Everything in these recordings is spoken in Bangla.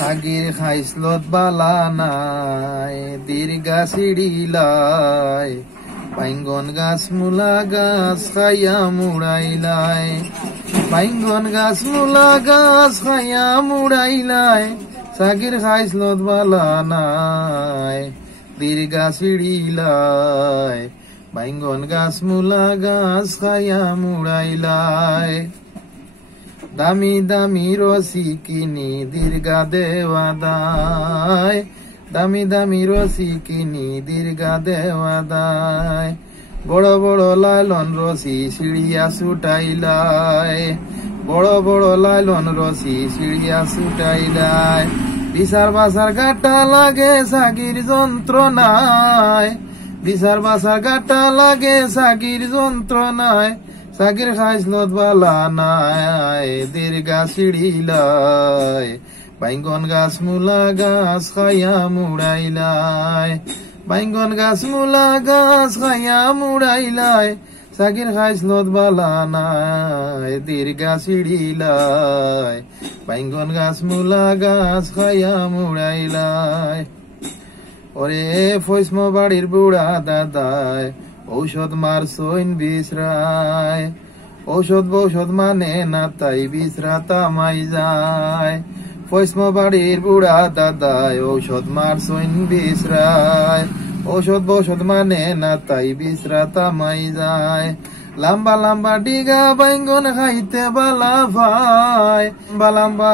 সাগির খাইসলত বালা নাই দীর্ঘা সিঁড়িলাই বাইঙ্গন গাছ মূলা গাছ খাইয়া মুড়াইলাই বাইঙ্গন গাছ মূলা গাছ খাইয়া মুড়াইলাই সাগির খাইসলত বালা নাই দীর্ঘা সিঁড়িলাই বাইঙ্গন গাছ মূলা গাছ খাইয়া মুড়াইলাই দামি দামি রসি কিনি দীর্ঘা দেওয়া দায় দামি দামি রসি কিনি দীর্ঘা দেওয়া দায় বড় বড় লাইলন রসি সিঁড়িয়া ছুটাইলাই বড় বড় লাইলন রসি সিঁড়িয়া ছুটাইলাই বিচার বাসার গাটা লাগে সাগির যন্ত্রণায় বিচার বাসার গাটা লাগে সাগির যন্ত্রণায় সাগির খাইসলত বালা নাই দীর্ঘা সিঁড়িলাই বাইঙ্গন গাছ মূলা গাছ খাইয়া মুড়াইলাই বাইঙ্গন গাছ মূলা গাছ খাইয়া মুড়াইলাই সাগির খাইসলত বালা নাই দীর্ঘা সিঁড়িলাই বাইঙ্গন গাছ মূলা গাছ খাইয়া মুড়াইলাই ওরে ফৈস্ম বাড়ির বুড়া দাদায় ঔষধ মারছইন বিশ্রায় ঔষধ বৌষধ মানে না তাই বিশ্রাতা মাই যায় ফৈস্ম বাড়ির বুড়া দাদায় ঔষধ মারছইন বিশ্রায় ঔষধ বৌষধ মানে না তাই বিশ্রাতা মাই যায় লম্বা লম্বা ডিগা বাইঙ্গন খাইতে বালা ভাই লম্বা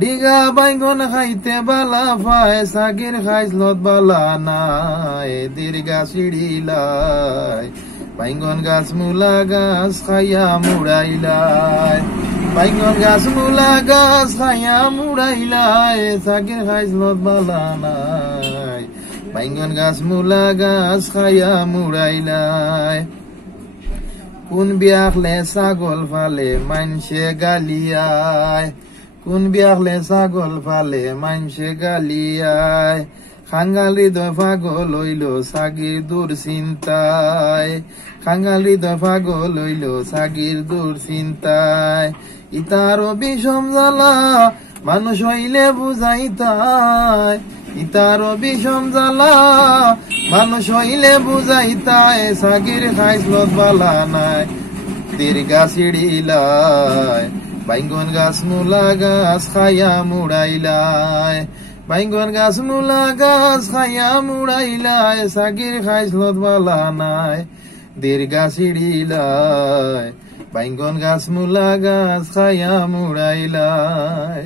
ডিগা বাইঙ্গন খাইতে বালা ভাই সাগির খাইসলত বালা নাই দীর্ঘা সিঁড়িলাই বাইঙ্গন গাছ মূলা গাছ খাইয়া মুড়াইলাই বাইঙ্গন গাছ মূলা গাছ খাইয়া মুড়াইলাই সাগির খাইসলত বালা নাই বাইঙ্গন গাছ মূলা গাছ খাইয়া মুড়াইলাই কোন বিয়াখলে ছাগল ফালে মানসে গালিয়ায় কোন বিয়াখলে ছাগল ফালে মানসে গালিয়ায় খাঙ্গাল হৃদয় পাগল হইল সাগির দূর চিন্তায় খাঙ্গাল হৃদয় পাগল হইল সাগির দূর চিন্তায় ইতারও বিষম জ্বালা মানুষ হইলে বুঝাইতায় ইতারও বিষম জ্বালা মানুষ হইলে বুঝাইতায় সাগির খাইসলত বালা নাই দীর্ঘা সিঁড়িলাই বাইঙ্গন গাছ মূলা গাছ খাইয়া মুড়াইলাই বাইঙ্গন গাছ মূলা গাছ খাইয়া মুড়াইলাই সাগির খাইসলত বালা নাই দীর্ঘা সিঁড়িলাই বাইঙ্গন গাছ মূলা গাছ খাইয়া মুড়াইলাই।